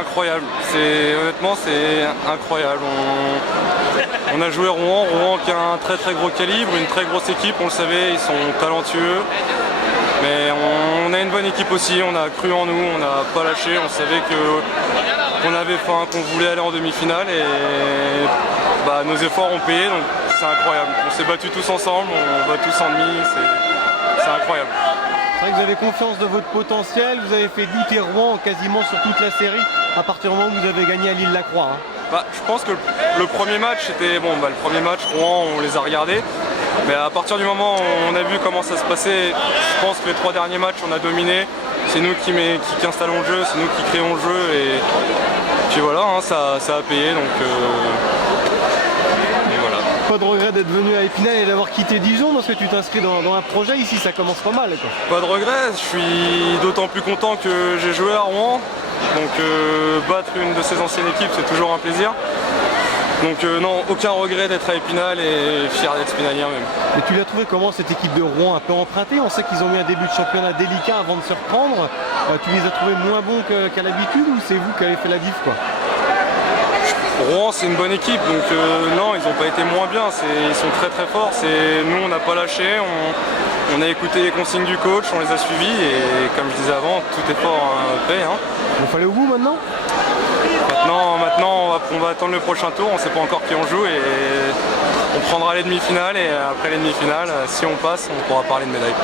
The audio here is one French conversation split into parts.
incroyable. Honnêtement, c'est incroyable. On a joué Rouen qui a un très très gros calibre, une très grosse équipe, on le savait, ils sont talentueux. Mais on a une bonne équipe aussi, on a cru en nous, on n'a pas lâché, on savait qu'on avait faim, qu'on voulait aller en demi-finale et nos efforts ont payé, donc c'est incroyable. On s'est battus tous ensemble, on va tous en demi, c'est incroyable. C'est vrai que vous avez confiance de votre potentiel, vous avez fait douter Rouen quasiment sur toute la série à partir du moment où vous avez gagné à Lille-la-Croix. Je pense que le premier match, c'était le premier match, Rouen, on les a regardés. Mais à partir du moment où on a vu comment ça se passait, je pense que les 3 derniers matchs, on a dominé. C'est nous qui installons le jeu, c'est nous qui créons le jeu. Et puis voilà, ça a payé. Donc, et voilà. Pas de regret d'être venu à Épinal et d'avoir quitté Dijon parce que tu t'inscris dans un projet ici, ça commence pas mal. Pas de regret, je suis d'autant plus content que j'ai joué à Rouen. Donc battre une de ses anciennes équipes, c'est toujours un plaisir. Donc non, aucun regret d'être à Épinal et fier d'être spinalien même. Et tu l'as trouvé comment cette équipe de Rouen, un peu empruntée? On sait qu'ils ont eu un début de championnat délicat avant de se reprendre. Tu les as trouvés moins bons qu'à l'habitude ou c'est vous qui avez fait la diff quoi? Rouen c'est une bonne équipe, donc non, ils n'ont pas été moins bien, ils sont très très forts. Nous on n'a pas lâché, on a écouté les consignes du coach, on les a suivis et comme je disais avant, tout effort paie. Il fallait au bout maintenant? Maintenant on va attendre le prochain tour, on ne sait pas encore qui on joue et on prendra les demi-finales et après les demi-finales, si on passe, on pourra parler de médaille.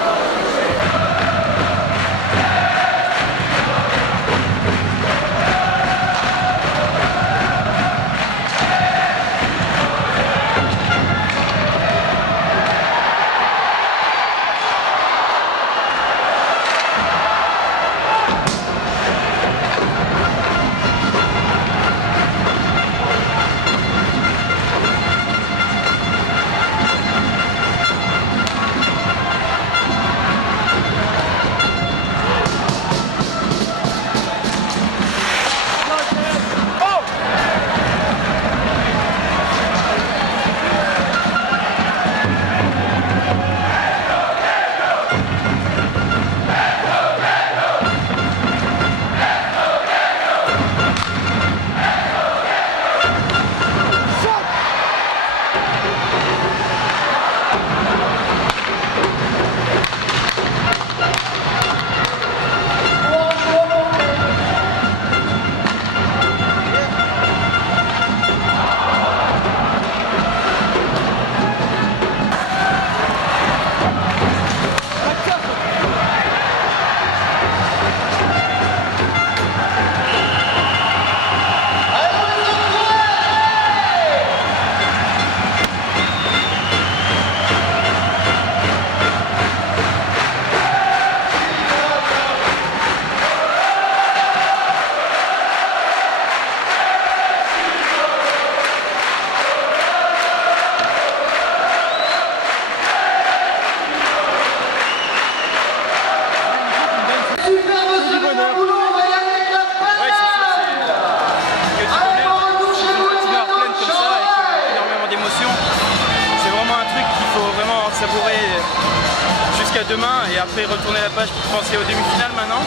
Jusqu'à demain et après retourner la page pour penser aux demi-finales maintenant.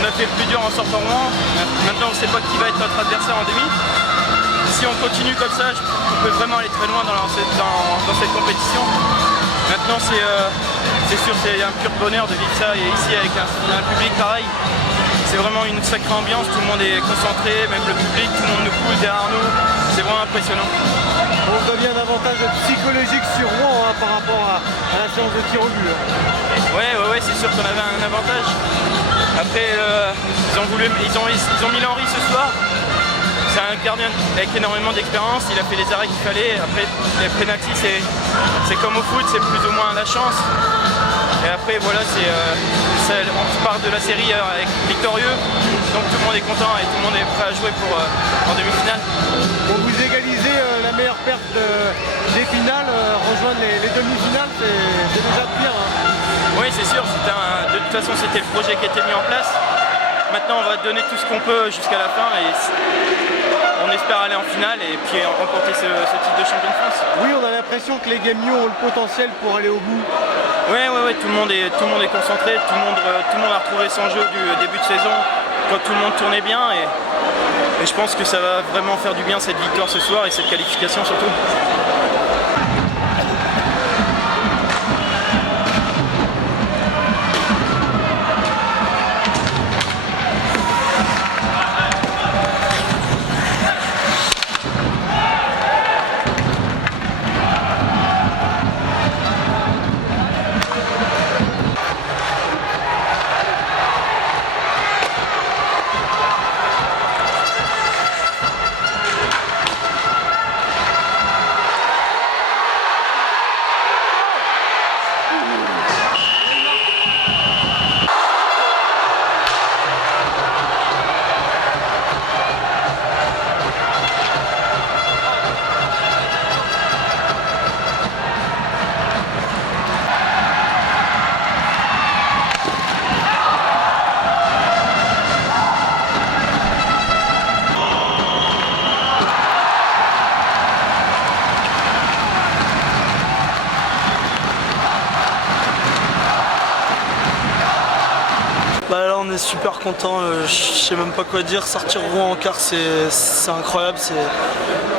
On a fait le plus dur en sortant Rouen. Maintenant on ne sait pas qui va être notre adversaire en demi. Si on continue comme ça, on peut vraiment aller très loin dans cette compétition. Maintenant c'est sûr, c'est un pur bonheur de vivre ça et ici avec un public pareil. C'est vraiment une sacrée ambiance, tout le monde est concentré, même le public, tout le monde nous pousse derrière nous. C'est vraiment impressionnant. On se donne bien un avantage psychologique sur Rouen par rapport à la séance de tir au but. Ouais, c'est sûr qu'on avait un avantage. Après, ils ont mis Henry ce soir. C'est un gardien avec énormément d'expérience, il a fait les arrêts qu'il fallait. Après, les pénaltys, c'est comme au foot, c'est plus ou moins la chance. Et après, voilà, on part de la série avec victorieux. Donc tout le monde est content et tout le monde est prêt à jouer en demi-finale. Pour vous égaliser la meilleure perte des finales, rejoindre les demi-finales, c'est déjà bien. Oui, c'est sûr, de toute façon c'était le projet qui a été mis en place. Maintenant on va donner tout ce qu'on peut jusqu'à la fin et on espère aller en finale et puis remporter ce titre de champion de France. Oui, on a l'impression que les Gamio ont le potentiel pour aller au bout. Oui, tout le monde est concentré, tout le monde a retrouvé son jeu du début de saison. quand tout le monde tournait bien. Et je pense que ça va vraiment faire du bien cette victoire ce soir et cette qualification surtout. Bah là on est super content, je sais même pas quoi dire, sortir Rouen en quart c'est incroyable,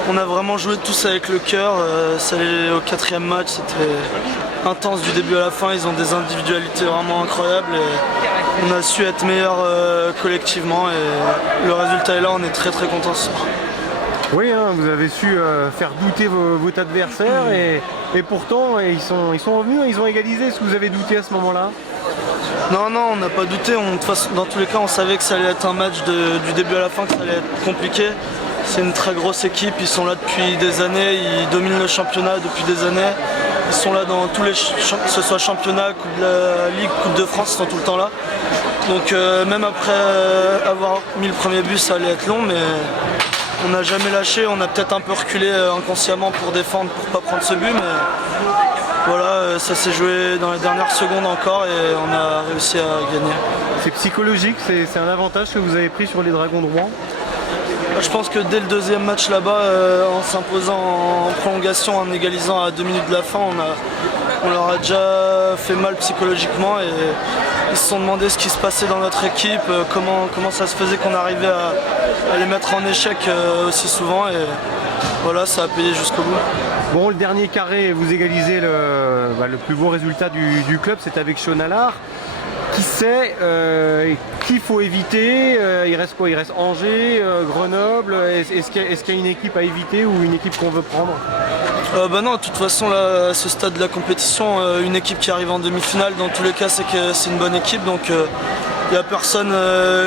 on a vraiment joué tous avec le cœur, ça allait au 4e match, c'était intense du début à la fin, ils ont des individualités vraiment incroyables et on a su être meilleurs collectivement et le résultat est là, on est très très content ce soir. Oui, hein, vous avez su faire douter votre adversaire et pourtant ils sont revenus, ils ont égalisé. Est-ce que vous avez douté à ce moment-là? Non, on n'a pas douté. Dans tous les cas, on savait que ça allait être un match du début à la fin, que ça allait être compliqué. C'est une très grosse équipe, ils sont là depuis des années, ils dominent le championnat depuis des années. Ils sont là dans tous les que ce soit championnat, Coupe de la Ligue, Coupe de France, ils sont tout le temps là. Donc même après avoir mis le premier but, ça allait être long, mais on n'a jamais lâché. On a peut-être un peu reculé inconsciemment pour défendre, pour pas prendre ce but, mais voilà, ça s'est joué dans les dernières secondes encore et on a réussi à gagner. C'est psychologique, c'est un avantage que vous avez pris sur les Dragons de Rouen? Je pense que dès le deuxième match là-bas, en s'imposant en prolongation, en égalisant à 2 minutes de la fin, on leur a déjà fait mal psychologiquement et ils se sont demandé ce qui se passait dans notre équipe, comment ça se faisait qu'on arrivait à les mettre en échec aussi souvent et voilà, ça a payé jusqu'au bout. Bon, le dernier carré, vous égalisez le plus beau résultat du club, c'est avec Chonalard. Qui sait qu'il faut éviter? Il reste quoi? Il reste Angers, Grenoble. Est-ce qu'il y a une équipe à éviter ou une équipe qu'on veut prendre? Bah non, de toute façon, là, à ce stade de la compétition, une équipe qui arrive en demi-finale, dans tous les cas, c'est que c'est une bonne équipe. Donc il n'y a personne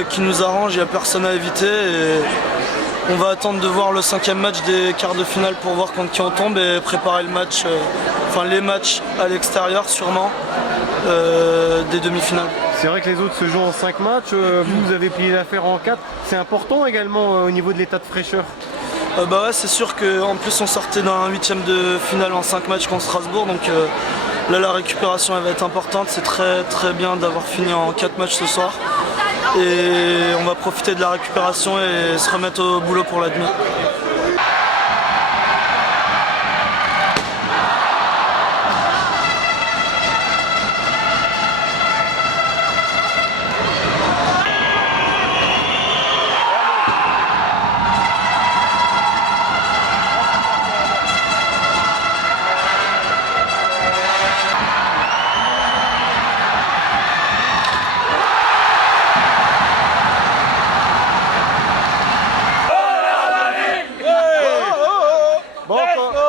qui nous arrange, il n'y a personne à éviter. Et on va attendre de voir le 5e match des quarts de finale pour voir contre qui on tombe et préparer le match, les matchs à l'extérieur sûrement des demi-finales. C'est vrai que les autres se jouent en 5 matchs, vous avez plié l'affaire en 4. C'est important également au niveau de l'état de fraîcheur. Bah ouais, c'est sûr qu'en plus on sortait d'un 8e de finale en 5 matchs contre Strasbourg, donc là la récupération elle va être importante. C'est très très bien d'avoir fini en 4 matchs ce soir et on va profiter de la récupération et se remettre au boulot pour la demi.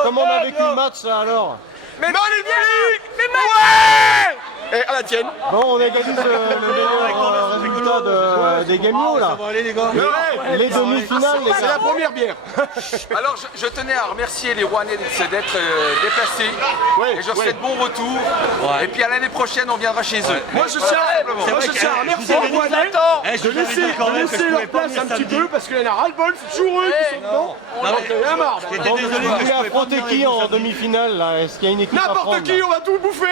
Comment on a vécu le match là alors? Magnifique! Ouais! Et à la tienne. Bon, on égalise le meilleur résultat des Gamio là. Les demi-finales, les C'est gars. la première bière. Alors je tenais à remercier les Rouennais d'être déplacés et je leur souhaite bon retour et puis à l'année prochaine on viendra chez eux. Moi je tiens à remercier les Rouennais de laisser leur place un petit peu parce qu'il y en a ras-le-bol, c'est toujours eux qui sont dedans. On en a marre. Bon, vous voulez affronter qui en demi-finale là? Est-ce qu'il y a une équipe à prendre? N'importe qui, on va tout bouffer.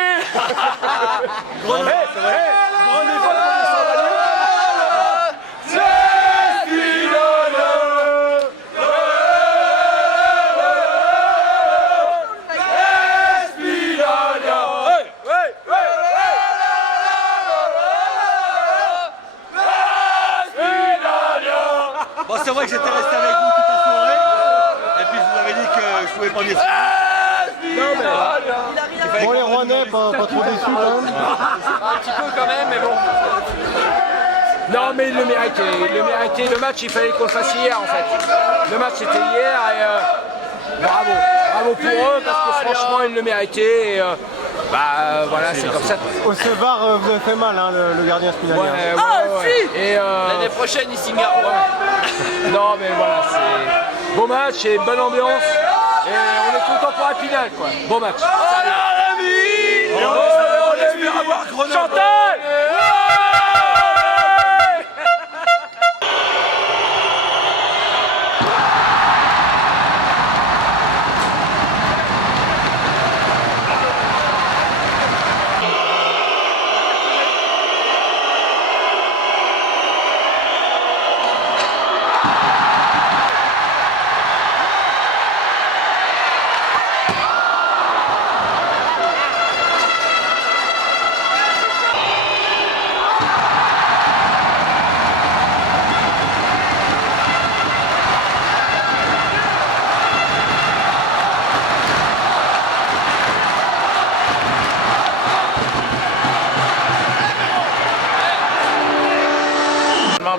c'est vrai que j'étais resté avec vous toute la soirée. Et puis je vous avais dit que je pouvais pas venir. Bon, les Rouennais, pas trop déçus quand même. Un petit peu quand même, mais bon. Non, mais il le méritait. Le match, il fallait qu'on le fasse hier en fait. Le match était hier et bravo pour eux parce que franchement, ils le méritaient. Et, voilà, c'est comme ça. Au Sevar, vous avez fait mal, hein, le gardien Spinazzi. Et L'année prochaine, il signera. non, mais voilà, c'est beau match et bonne ambiance. Et on est content pour la finale, quoi. Beau match. Et on espère avoir Grenoble. Chantal!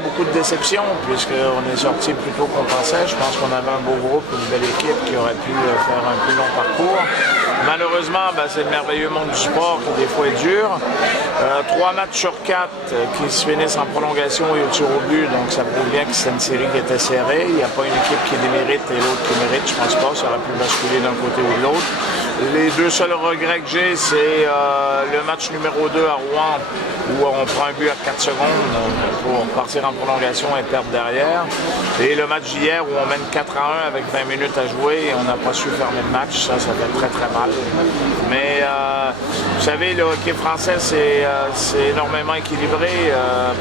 Beaucoup de déception puisqu'on est sorti plutôt qu'on pensait. Je pense qu'on avait un beau groupe, une belle équipe qui aurait pu faire un plus long parcours. Malheureusement, c'est le merveilleux monde du sport qui des fois est dur. 3 matchs sur 4 qui se finissent en prolongation et au tir au but, donc ça prouve bien que c'est une série qui était serrée. Il n'y a pas une équipe qui démérite et l'autre qui mérite, je pense pas. Ça aurait pu basculer d'un côté ou de l'autre. Les deux seuls regrets que j'ai, c'est le match numéro 2 à Rouen où on prend un but à 4 secondes pour partir en prolongation et perdre derrière. Et le match d'hier où on mène 4-1 avec 20 minutes à jouer et on n'a pas su fermer le match, ça fait très très mal. Mais vous savez, le hockey français c'est énormément équilibré.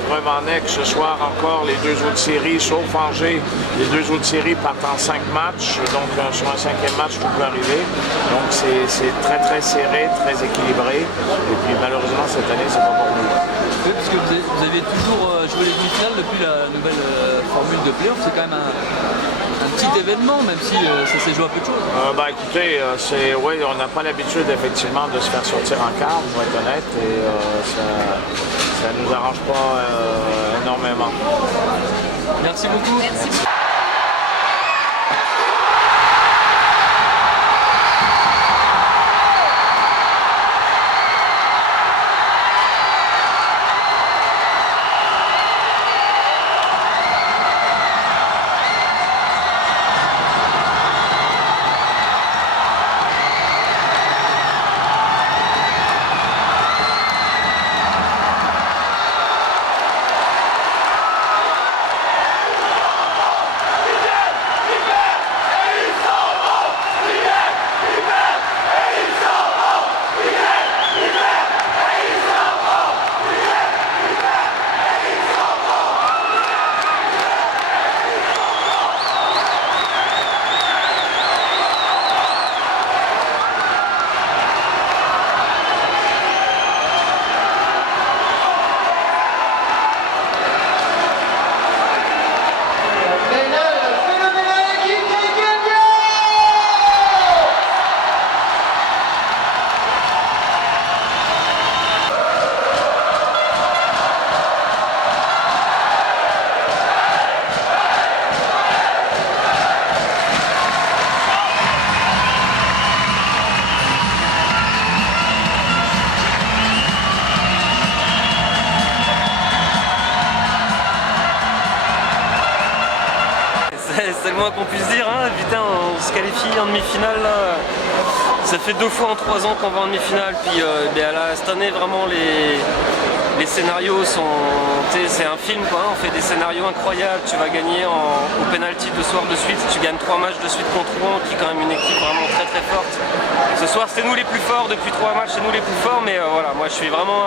Preuve en est que ce soir encore les 2 autres séries, sauf Angers, les 2 autres séries partent en 5 matchs. Donc sur un 5e match, tout peut arriver. Donc c'est très très serré, très équilibré. Et puis malheureusement cette année, c'est pas pour nous. Oui, parce que vous aviez toujours joué les demi-finales depuis la nouvelle formule de play-off. C'est quand même un petit événement, même si ça s'est joué à peu de choses. Écoutez, on n'a pas l'habitude effectivement de se faire sortir en quart, pour être honnête, et ça nous arrange pas énormément. Merci beaucoup. Merci. C'est le moins qu'on puisse dire, hein. Putain, on se qualifie en demi-finale là. Ça fait 2 fois en 3 ans qu'on va en demi-finale, puis cette année vraiment les scénarios sont... C'est un film quoi, on fait des scénarios incroyables, tu vas gagner au penalty 2 soirs de suite, tu gagnes 3 matchs de suite contre Rouen qui est quand même une équipe vraiment très très forte. Ce soir c'est nous les plus forts, depuis 3 matchs c'est nous les plus forts, mais voilà, moi je suis vraiment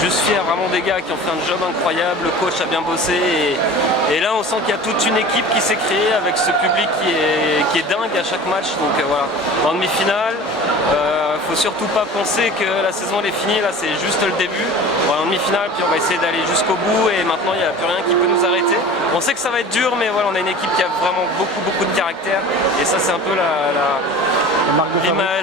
juste fier vraiment des gars qui ont fait un job incroyable, le coach a bien bossé et là on sent qu'il y a toute une équipe qui s'est créée avec ce public qui est dingue à chaque match, donc voilà, en demi-finale, faut surtout pas penser que la saison elle est finie, là c'est juste le début. On va en demi-finale, puis on va essayer d'aller jusqu'au bout et maintenant il n'y a plus rien qui peut nous arrêter. On sait que ça va être dur, mais voilà, on a une équipe qui a vraiment beaucoup de caractère et ça c'est un peu la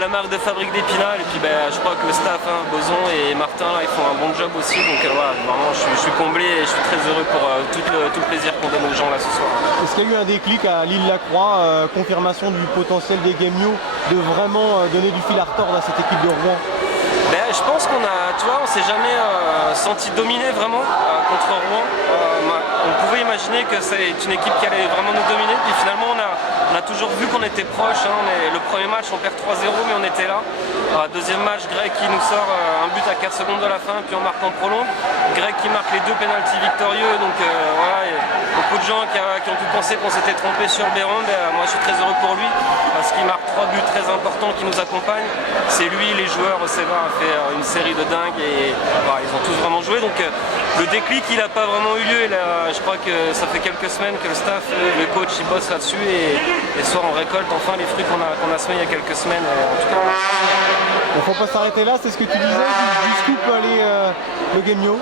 marque de fabrique d'Épinal. Et puis je crois que le staff, Boson et Martin, là, ils font un bon job aussi, donc voilà, vraiment je suis comblé et je suis très heureux pour tout le plaisir qu'on donne aux gens là ce soir. Est-ce qu'il y a eu un déclic à Lille-Lacroix, confirmation du potentiel des Guémiots de vraiment donner du fil à retordre à cette équipe de Rouen? Je pense qu'on on s'est jamais senti dominer vraiment contre Rouen. On pouvait imaginer que c'est une équipe qui allait vraiment nous dominer, puis finalement on a toujours vu qu'on était proche. Le premier match on perd 3-0 mais on était là. Deuxième match, Greg qui nous sort un but à 4 secondes de la fin, puis on marque en prolongue. Greg qui marque les 2 pénaltys victorieux, donc voilà, il y a beaucoup de gens qui ont pu penser qu'on s'était trompé sur Béron. Moi je suis très heureux pour lui parce qu'il marque 3 buts très importants qui nous accompagnent. C'est lui, les joueurs, Seva a fait une série de dingues et ils ont tous vraiment joué. Donc le déclic il n'a pas vraiment eu lieu. Et là, je crois que ça fait quelques semaines que le staff, le coach, il bosse là-dessus et ce soir on récolte enfin les fruits qu'on a semés il y a quelques semaines. En tout cas, il ne faut pas s'arrêter là, c'est ce que tu disais, jusqu'où peut aller le Guémio?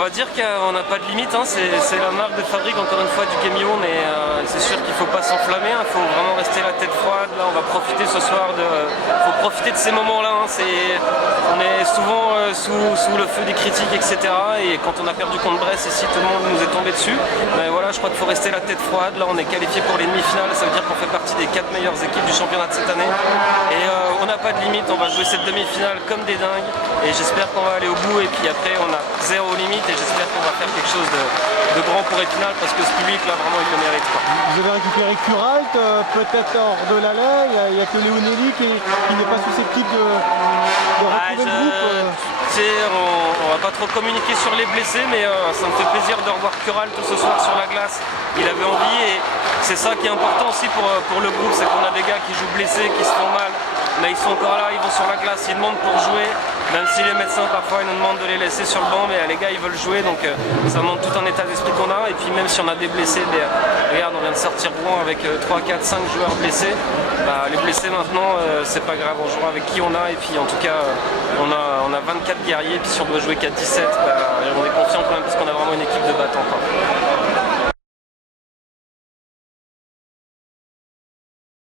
On va dire qu'on n'a pas de limite, c'est la marque de fabrique encore une fois du Guémio, mais c'est sûr qu'il ne faut pas s'enflammer, il faut vraiment rester la tête froide. Là on va profiter ce soir, faut profiter de ces moments-là, on est souvent sous le feu des critiques, etc. Et quand on a perdu contre Brest ici, tout le monde nous est tombé dessus. Mais voilà, je crois qu'il faut rester la tête froide. Là on est qualifié pour les demi-finales, ça veut dire qu'on fait partie des 4 meilleures équipes du championnat de cette année. Et on n'a pas de limite, on va jouer cette demi-finale comme des dingues. Et j'espère qu'on va aller au bout et puis après on a zéro limite et j'espère qu'on va faire quelque chose de grand pour Épinal parce que ce public là vraiment il le mérite. Vous avez récupéré Curalt, peut-être hors de l'allée, il n'y a que Léonelli qui n'est pas susceptible de retrouver le groupe. On va pas trop communiquer sur les blessés, mais ça me fait plaisir de revoir Curalt ce soir sur la glace. Il avait envie et c'est ça qui est important aussi pour le groupe, c'est qu'on a des gars qui jouent blessés, qui se font mal, mais ils sont encore là, ils vont sur la glace, ils demandent pour jouer, même si les médecins parfois ils nous demandent de les laisser sur le banc, mais les gars ils veulent jouer, donc ça montre tout un état d'esprit qu'on a. Et puis même si on a des blessés, regarde, on vient de sortir Rouen avec 3, 4, 5 joueurs blessés. Les blessés maintenant c'est pas grave, on jouera avec qui on a, et puis en tout cas on a 24 guerriers, puis si on doit jouer qu'à 17, on est confiant quand même parce qu'on a vraiment une